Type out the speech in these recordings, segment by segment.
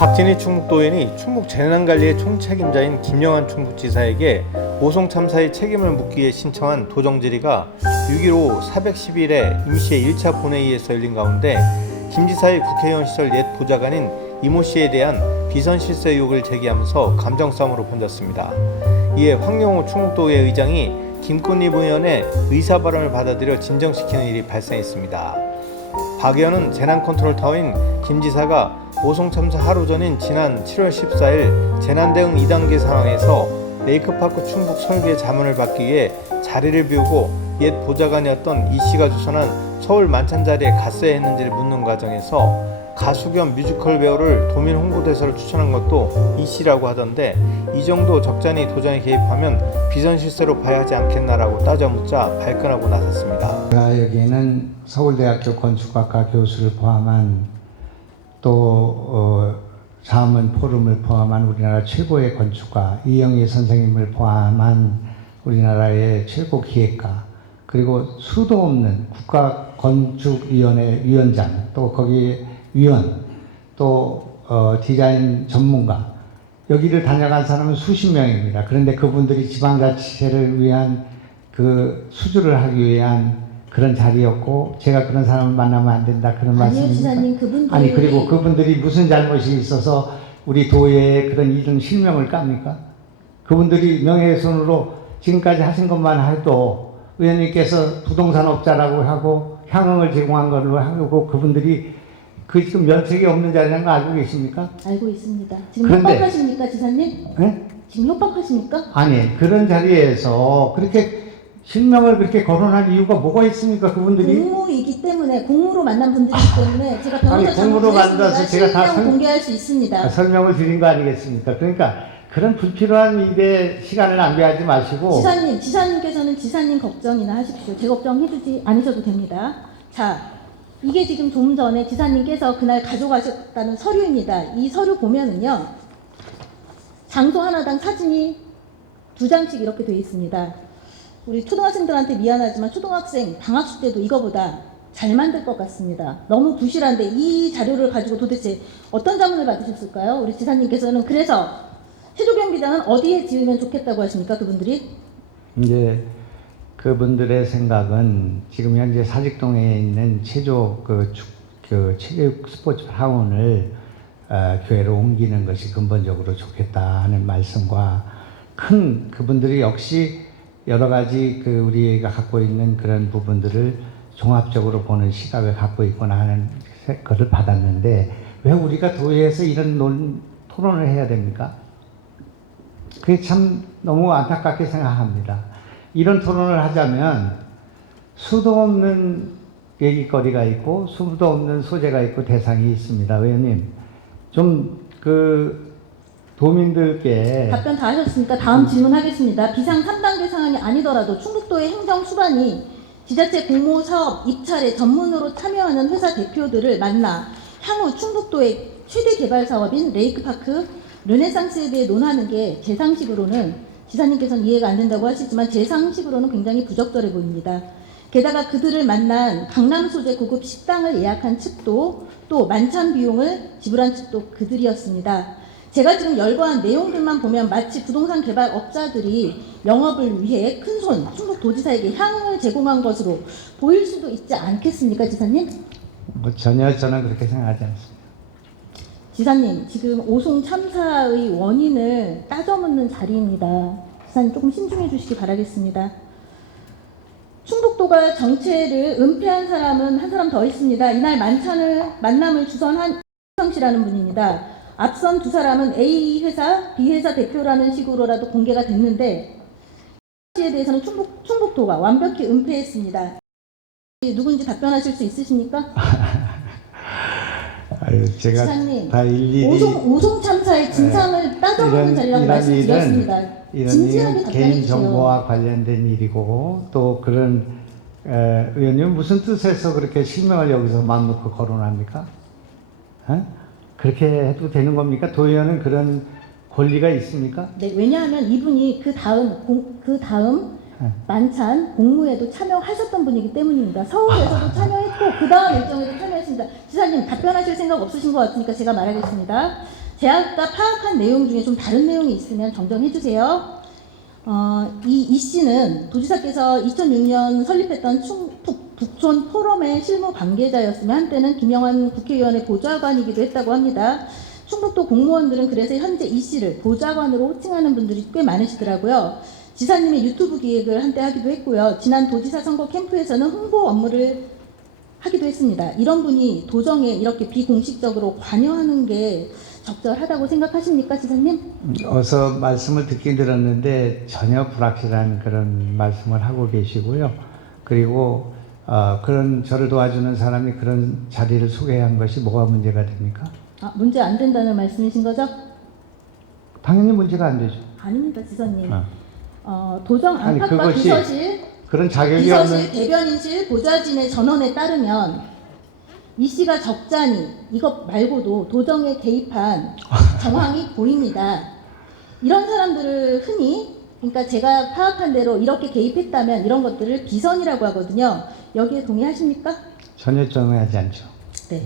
박진희 충북도의원이 충북 재난관리의 총책임자인 김영환 충북지사에게 오송 참사의 책임을 묻기 위해 신청한 도정질의가 6.15 410일에 임시의 1차 본회의에서 열린 가운데 김 지사의 국회의원 시절 옛 보좌관인 이모 씨에 대한 비선 실세 의혹을 제기하면서 감정 싸움으로 번졌습니다. 이에 황영호 충북도의회 의장이 김꽃잎 의원의 의사 발언을 받아들여 진정시키는 일이 발생했습니다. 박 의원은 재난컨트롤타워인 김 지사가 오송 참사 하루 전인 지난 7월 14일 재난대응 2단계 상황에서 레이크파크 충북 설계 자문을 받기 위해 자리를 비우고 옛 보좌관이었던 이 씨가 주선한 서울 만찬 자리에 갔어야 했는지를 묻는 과정에서 가수 겸 뮤지컬 배우를 도민 홍보대사로 추천한 것도 이 씨라고 하던데 이 정도 적잖이 도정에 개입하면 비선실세로 봐야 하지 않겠나라고 따져묻자 발끈하고 나섰습니다. 여기에는 서울대학교 건축학과 교수를 포함한 또 사문 포럼을 포함한 우리나라 최고의 건축가 이영희 선생님을 포함한 우리나라의 최고 기획가 그리고 수도 없는 국가건축위원회 위원장 또 거기 위원 또 디자인 전문가 여기를 다녀간 사람은 수십 명입니다. 그런데 그분들이 지방자치제를 위한 그 수주를 하기 위한 그런 자리였고 제가 그런 사람을 만나면 안 된다 그런 말씀입니까? 지사님 그분들이 아니 그리고 그분들이 무슨 잘못이 있어서 우리 도에 그런 이런 실명을 깝니까? 그분들이 명예훼손으로 지금까지 하신 것만 해도 의원님께서 부동산업자라고 하고 향응을 제공한 걸로 하고 그분들이 그 지금 면책이 없는 자리라는 거 알고 계십니까? 알고 있습니다. 지금 그런데, 협박하십니까, 지사님? 네? 지금 협박하십니까? 아니 그런 자리에서 그렇게 실명을 그렇게 거론할 이유가 뭐가 있습니까? 그분들이 공무이기 때문에 공무로 만난 분들이기 때문에 제가 변호사 공무로 만나서 제가 다 실명 공개할 수 있습니다. 설명을 드린 거 아니겠습니까? 그러니까 그런 불필요한 일에 시간을 낭비하지 마시고 지사님께서는 지사님 걱정이나 하십시오. 제 걱정 해주지 않으셔도 됩니다. 자, 이게 지금 좀 전에 지사님께서 그날 가져가셨다는 서류입니다. 이 서류 보면은요, 장소 하나당 사진이 2장씩 이렇게 되어 있습니다. 우리 초등학생들한테 미안하지만 초등학생 방학식 때도 이거보다 잘 만들 것 같습니다. 너무 부실한데 이 자료를 가지고 도대체 어떤 자문을 받으셨을까요? 우리 지사님께서는 그래서 최조경 기자는 어디에 지으면 좋겠다고 하십니까? 그분들이? 이제 그분들의 생각은 지금 현재 사직동에 있는 체조 그 체육 스포츠 학원을 교회로 옮기는 것이 근본적으로 좋겠다 하는 말씀과 큰 그분들이 역시 여러 가지 그 우리가 갖고 있는 그런 부분들을 종합적으로 보는 시각을 갖고 있거나 하는 것을 받았는데 왜 우리가 도의에서 이런 토론을 해야 됩니까? 그게 참 너무 안타깝게 생각합니다. 이런 토론을 하자면 수도 없는 얘기거리가 있고 수도 없는 소재가 있고 대상이 있습니다. 의원님 좀 그 도민들께 답변 다 하셨으니까 다음 질문하겠습니다. 비상 3단계 상황이 아니더라도 충북도의 행정 수반이 지자체 공모 사업 입찰에 전문으로 참여하는 회사 대표들을 만나 향후 충북도의 최대 개발 사업인 레이크파크 르네상스에 대해 논하는 게 제 상식으로는 지사님께서는 이해가 안 된다고 하시지만 제 상식으로는 굉장히 부적절해 보입니다. 게다가 그들을 만난 강남 소재 고급 식당을 예약한 측도 또 만찬 비용을 지불한 측도 그들이었습니다. 제가 지금 열거한 내용들만 보면 마치 부동산 개발 업자들이 영업을 위해 큰손 충북도지사에게 향응을 제공한 것으로 보일 수도 있지 않겠습니까, 지사님? 전혀 저는 그렇게 생각하지 않습니다. 지사님, 지금 오송 참사의 원인을 따져묻는 자리입니다. 지사님 조금 신중해 주시기 바라겠습니다. 충북도가 정체를 은폐한 사람은 한 사람 더 있습니다. 이날 만남을 주선한 이성 씨라는 분입니다. 앞선 두 사람은 A 회사, B 회사 대표라는 식으로라도 공개가 됐는데 씨에 대해서는 충북도가 완벽히 은폐했습니다. 누군지 답변하실 수 있으십니까? 아유, 제가 지사님, 다 일일이 오송 참사의 진상을 따져보는 자리라고 말씀드렸습니다. 이런 진지하게 일은 개인 답변해주세요. 정보와 관련된 일이고 또 그런 의원님 무슨 뜻에서 그렇게 실명을 여기서 마음 놓고 거론합니까? 그렇게 해도 되는 겁니까? 도의원은 그런 권리가 있습니까? 네, 왜냐하면 이분이 그 다음 만찬 공무에도 참여하셨던 분이기 때문입니다. 서울에서도 참여했고 그 다음 일정에도 참여했습니다. 지사님 답변하실 생각 없으신 것 같으니까 제가 말하겠습니다. 제가 파악한 내용 중에 좀 다른 내용이 있으면 정정해 주세요. 이 씨는 도지사께서 2006년 설립했던 충북 북촌 포럼의 실무 관계자였으며 한때는 김영환 국회의원의 보좌관이기도 했다고 합니다. 충북도 공무원들은 그래서 현재 이 씨를 보좌관으로 호칭하는 분들이 꽤 많으시더라고요. 지사님의 유튜브 기획을 한때 하기도 했고요. 지난 도지사 선거 캠프에서는 홍보 업무를 하기도 했습니다. 이런 분이 도정에 이렇게 비공식적으로 관여하는 게 적절하다고 생각하십니까, 지사님? 어서 말씀을 듣긴 들었는데 전혀 불확실한 그런 말씀을 하고 계시고요. 그리고 그런 저를 도와주는 사람이 그런 자리를 소개한 것이 뭐가 문제가 됩니까? 문제 안 된다는 말씀이신 거죠? 당연히 문제가 안 되죠. 아닙니다, 지사님. 도정 아니, 안팎과 그것이 비서실, 그런 자격이 비서실, 없는 대변인실, 보좌진의 전원에 따르면 이 씨가 적잖이 이것 말고도 도정에 개입한 정황이 보입니다. 이런 사람들을 흔히, 그러니까 제가 파악한 대로 이렇게 개입했다면 이런 것들을 비선이라고 하거든요. 여기에 동의하십니까? 전혀 정하지 않죠. 네.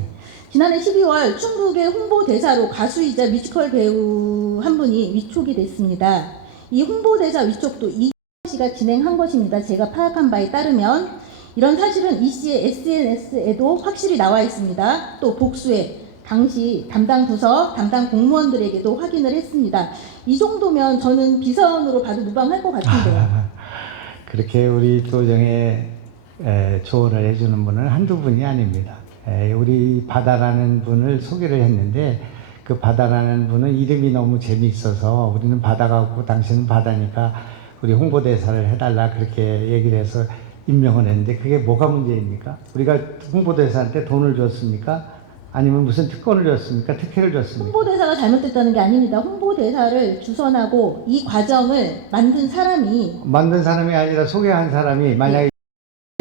지난해 12월 충북의 홍보대사로 가수이자 뮤지컬 배우 한 분이 위촉이 됐습니다. 이 홍보대사 위촉도 이 씨가 진행한 것입니다. 제가 파악한 바에 따르면 이런 사실은 이 씨의 SNS에도 확실히 나와 있습니다. 또 복수에 당시 담당 부서, 담당 공무원들에게도 확인을 했습니다. 이 정도면 저는 비선으로 봐도 무방할 것 같은데요. 그렇게 우리 도정에 조언을 해주는 분은 한두 분이 아닙니다. 우리 바다라는 분을 소개를 했는데 그 바다라는 분은 이름이 너무 재미있어서 우리는 바다가 없고 당신은 바다니까 우리 홍보대사를 해달라 그렇게 얘기를 해서 임명을 했는데 그게 뭐가 문제입니까? 우리가 홍보대사한테 돈을 줬습니까? 아니면 무슨 특권을 줬습니까? 특혜를 줬습니까? 홍보대사가 잘못됐다는 게 아닙니다. 홍보대사를 주선하고 이 과정을 만든 사람이 아니라 소개한 사람이 만약에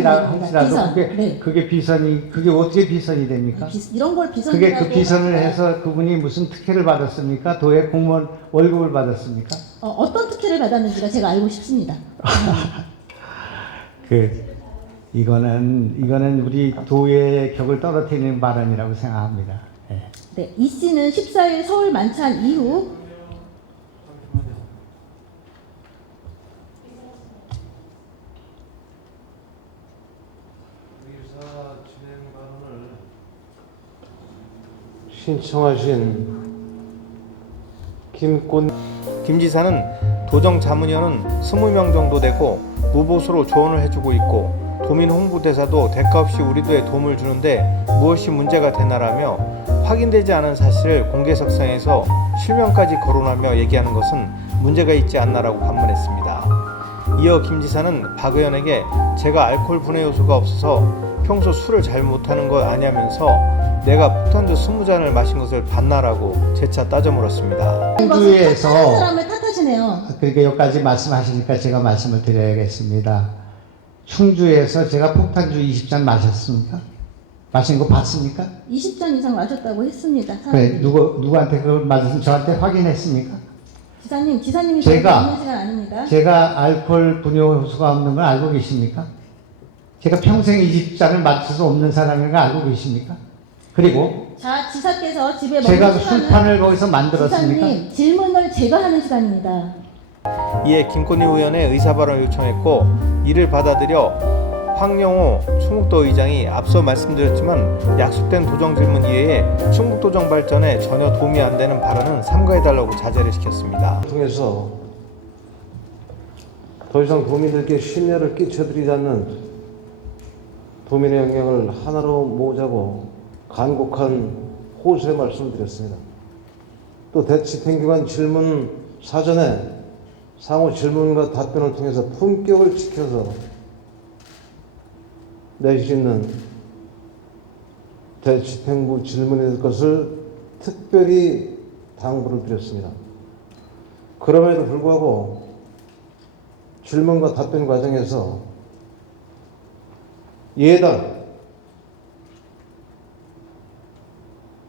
혹시라도 비선. 그게, 네. 그게 어떻게 비선이 됩니까? 이런 걸 비선이라고 그게 그 비선을 해서 그분이 무슨 특혜를 받았습니까? 도의 공무원 월급을 받았습니까? 어떤 특혜를 받았는지가 제가 알고 싶습니다. 이거는 우리 도의 격을 떨어뜨리는 발언이라고 생각합니다. 네, 이 씨는 14일 서울 만찬 이후 신청하신 김 지사는 도정 자문위원은 20명 정도 되고 무보수로 조언을 해주고 있고 도민 홍보대사도 대가 없이 우리도에 도움을 주는데 무엇이 문제가 되나라며 확인되지 않은 사실을 공개석상에서 실명까지 거론하며 얘기하는 것은 문제가 있지 않나라고 반문했습니다. 이어 김 지사는 박 의원에게 제가 알코올 분해 요소가 없어서 평소 술을 잘 못하는 거 아냐면서 내가 폭탄주 20잔을 마신 것을 봤나라고 재차 따져 물었습니다. 충주에서 다른 사람을 탓하시네요. 그렇게 여기까지 말씀하시니까 제가 말씀을 드려야겠습니다. 충주에서 제가 폭탄주 20잔 마셨습니까? 마신 거 봤습니까? 20잔 이상 마셨다고 했습니다. 그래, 누구한테 그걸 맞았으면 저한테 확인했습니까? 지사님이 제가 있는 시간 아닙니다. 제가 알코올 분해 요소가 없는 걸 알고 계십니까? 제가 평생 20잔을 마실 수 없는 사람인 걸 알고 계십니까? 그리고 자, 지사께서 집에 제가 먹는 시간은 술판을 거기서 만들었습니까? 지사님 질문을 제가 하는 시간입니다. 이에 김건희 의원의 의사발언을 요청했고 이를 받아들여 황영호 충북도 의장이 앞서 말씀드렸지만 약속된 도정 질문 이외에 충북도정 발전에 전혀 도움이 안 되는 발언은 삼가해달라고 자제를 시켰습니다. 통해서 더 이상 도민들께 심려를 끼쳐드리지 않는 도민의 영역을 하나로 모으자고 간곡한 호소의 말씀을 드렸습니다. 또 대집행기관 질문 사전에 상호 질문과 답변을 통해서 품격을 지켜서 내실 수 있는 대집행부 질문이 될 것을 특별히 당부를 드렸습니다. 그럼에도 불구하고 질문과 답변 과정에서 예단,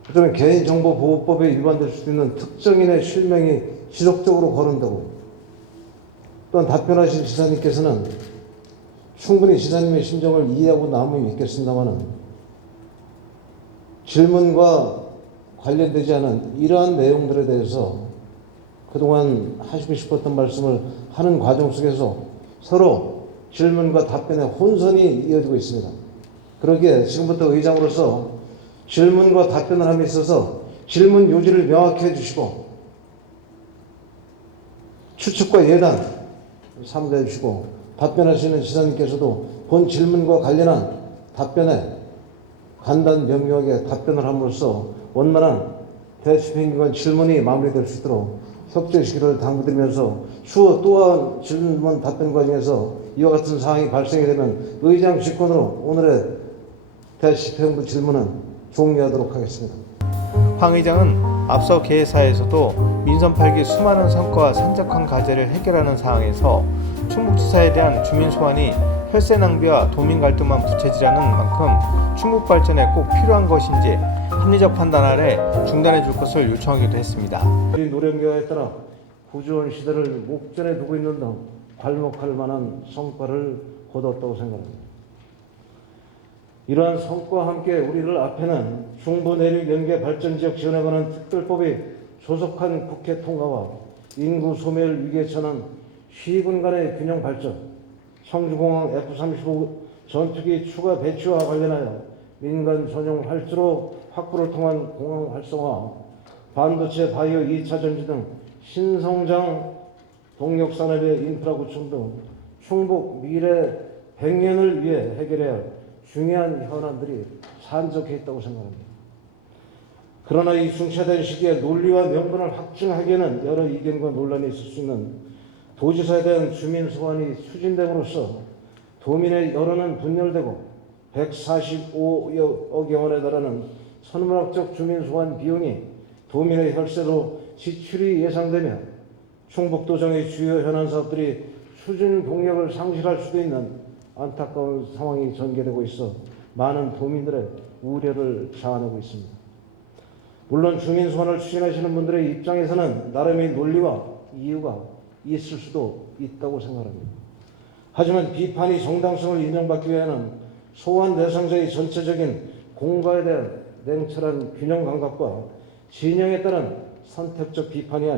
그다음에 개인정보보호법에 위반될 수도 있는 특정인의 실명이 지속적으로 거론되고 또한 답변하신 지사님께서는 충분히 지사님의 심정을 이해하고 남음이 있겠습니다마는 질문과 관련되지 않은 이러한 내용들에 대해서 그동안 하시고 싶었던 말씀을 하는 과정 속에서 서로 질문과 답변의 혼선이 이어지고 있습니다. 그러기에 지금부터 의장으로서 질문과 답변을 함에 있어서 질문 요지를 명확히 해주시고 추측과 예단 삼가해 주시고 답변하시는 지사님께서도 본 질문과 관련한 답변에 간단 명료하게 답변을 함으로써 원만한 대집행기관 질문이 마무리될 수 있도록 협조해 주시기를 당부드리면서 추후 또한 질문 답변 과정에서 이와 같은 사항이 발생이 되면 의장 직권으로 오늘의 대집행부 질문은 종료하도록 하겠습니다. 황 의장은 앞서 개회사에서도 민선 8기 수많은 성과와 산적한 과제를 해결하는 상황에서 충북지사에 대한 주민 소환이 혈세 낭비와 도민 갈등만 부채질하는 만큼 충북 발전에 꼭 필요한 것인지 합리적 판단 아래 중단해 줄 것을 요청하기도 했습니다. 우리 노령교회에 따라 구조원 시대를 목전에 두고 있는 등 괄목할 만한 성과를 거뒀다고 생각합니다. 이러한 성과와 함께 우리를 앞에는 중부 내륙 연계 발전 지역 지원에 관한 특별법이 조속한 국회 통과와 인구 소멸 위기에 처한 시군 간의 균형 발전, 청주공항 F-35 전투기 추가 배치와 관련하여 민간 전용 활주로 확보를 통한 공항 활성화, 반도체 바이오 2차 전지 등 신성장 동력 산업의 인프라 구축 등 충북 미래 100년을 위해 해결해야 할 중요한 현안들이 산적해 있다고 생각합니다. 그러나 이 중차된 시기에 논리와 명분을 확증하기에는 여러 이견과 논란이 있을 수 있는 도지사에 대한 주민 소환이 추진됨으로써 도민의 여론은 분열되고 145억 원에 달하는 천문학적 주민 소환 비용이 도민의 혈세로 지출이 예상되며 충북도정의 주요 현안 사업들이 추진 동력을 상실할 수도 있는 안타까운 상황이 전개되고 있어 많은 도민들의 우려를 자아내고 있습니다. 물론 주민 소환을 추진하시는 분들의 입장에서는 나름의 논리와 이유가 있을 수도 있다고 생각합니다. 하지만 비판이 정당성을 인정받기 위해서는 소환 대상자의 전체적인 공과에 대한 냉철한 균형 감각과 진영에 따른 선택적 비판이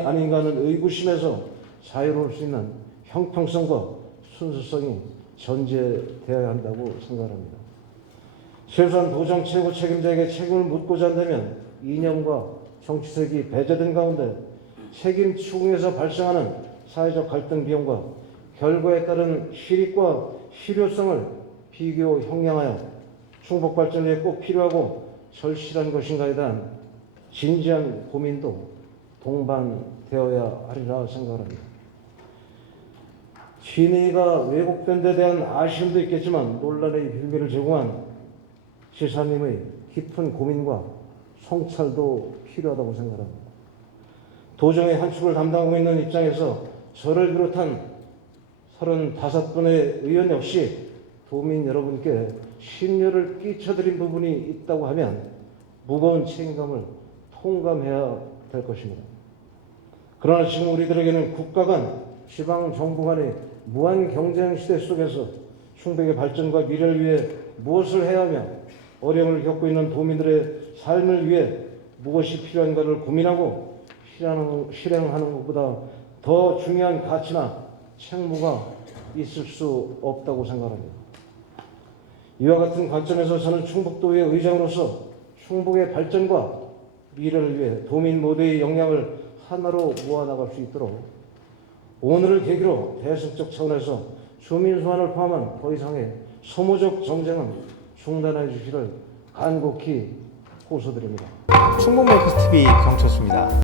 아닌가 하는 의구심에서 자유로울 수 있는 형평성과 순수성이 전제되어야 한다고 생각합니다. 최소한 도정 최고 책임자에게 책임을 묻고자 한다면 이념과 정치색이 배제된 가운데 책임 추궁에서 발생하는 사회적 갈등 비용과 결과에 따른 실익과 실효성을 비교 형량하여 충북 발전에 위해 꼭 필요하고 절실한 것인가에 대한 진지한 고민도 동반되어야 하리라 생각합니다. 진위가 왜곡된 데 대한 아쉬움도 있겠지만 논란의 빌미를 제공한 지사님의 깊은 고민과 성찰도 필요하다고 생각합니다. 도정의 한 축을 담당하고 있는 입장에서 저를 비롯한 35분의 의원 역시 도민 여러분께 심려를 끼쳐드린 부분이 있다고 하면 무거운 책임감을 통감해야 될 것입니다. 그러나 지금 우리들에게는 국가 간, 지방 정부 간의 무한 경쟁 시대 속에서 충북의 발전과 미래를 위해 무엇을 해야 하며 어려움을 겪고 있는 도민들의 삶을 위해 무엇이 필요한가를 고민하고 실행하는 것보다 더 중요한 가치나 책무가 있을 수 없다고 생각합니다. 이와 같은 관점에서 저는 충북도의 의장으로서 충북의 발전과 미래를 위해 도민 모두의 역량을 하나로 모아나갈 수 있도록 오늘을 계기로 대승적 차원에서 주민 소환을 포함한 더 이상의 소모적 정쟁은 중단해 주시를 간곡히 호소드립니다. 충북메이커스TV 경철수입니다.